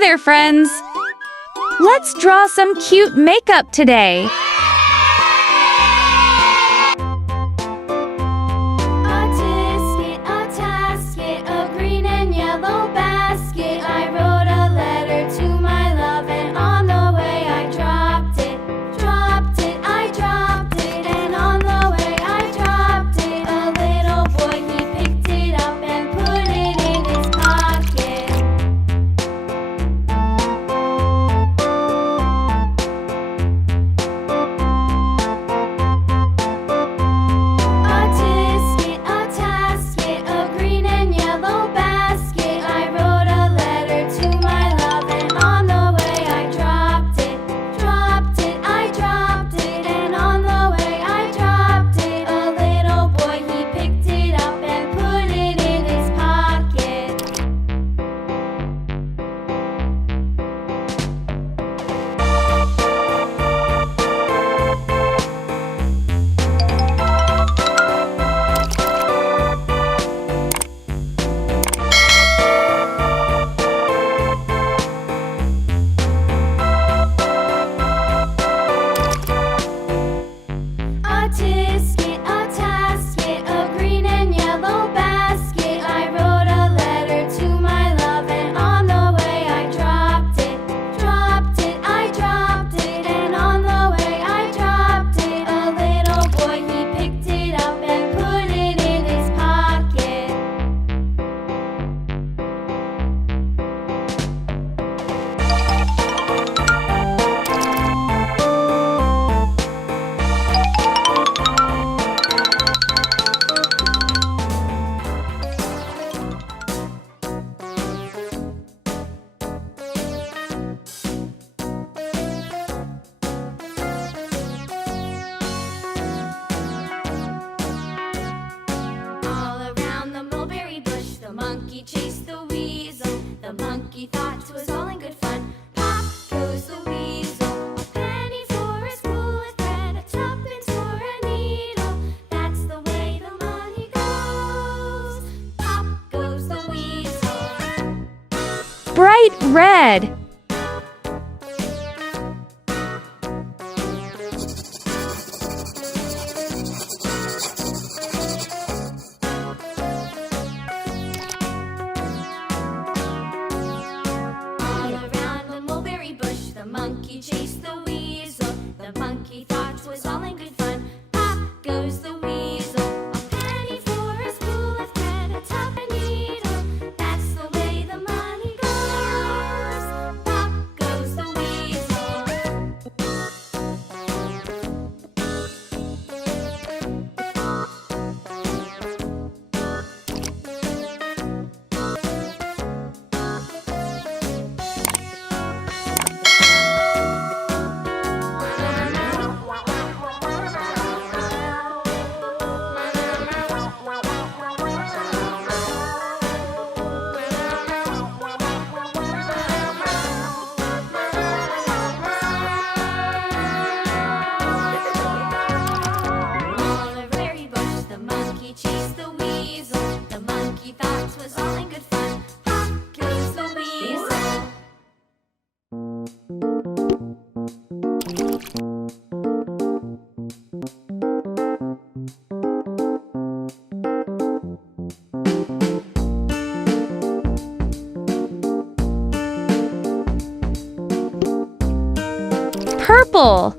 Hi there, friends! Let's draw some cute makeup today. A green and yellow basket. I wrote a letter to my love, and on the way I dropped it. I dropped it, and on the way I dropped it. A little boy, he picked it up and put it in his pocket. A tasket, a green and yellow basket. I wrote a letter to my love, and on the way I dropped it. I dropped it, and on the way I dropped it. A little boy, he picked it up and put it in his pocket. A tasket, a green and yellow basket. I wrote a letter to my love, and on the way I dropped it. I dropped it, and on the way I dropped it. A little boy, he picked it up and put it in his pocket. All around the mulberry bush, the monkey chased the weasel. The monkey thought 'twas all in good fun. Pop goes the weasel. A penny for a spool of thread, a tuppence for a needle. That's the way the money goes. Pop goes the weasel. Bright red. All around the mulberry bush, the monkey chased the weasel. The monkey thought 'twas all in good fun. Pop goes the weasel. A penny for a spool of thread, a tuppence needle. That's the way the money goes. Pop goes the weasel. All a very bush, the monkey chased the weasel. The monkey thought 'twas all in good fun. Pop goes the weasel. Purple.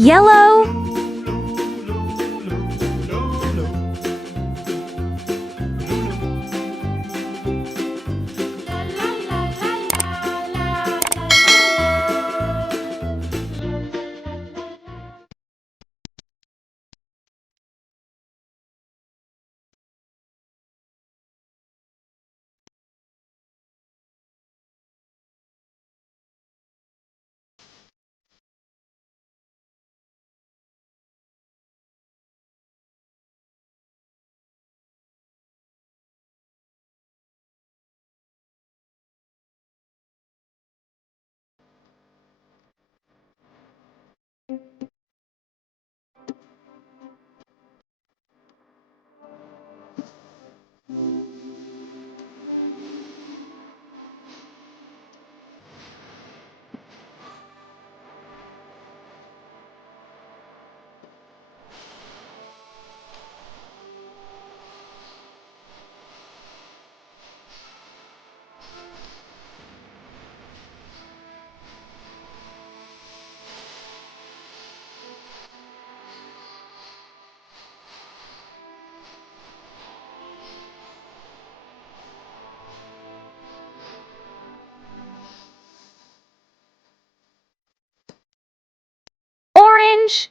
Yellow. Orange.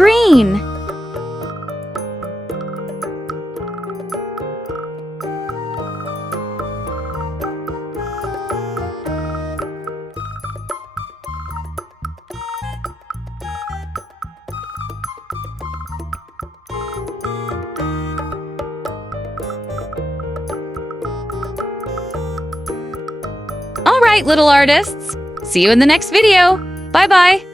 Green. All right, little artists. See you in the next video. Bye-bye.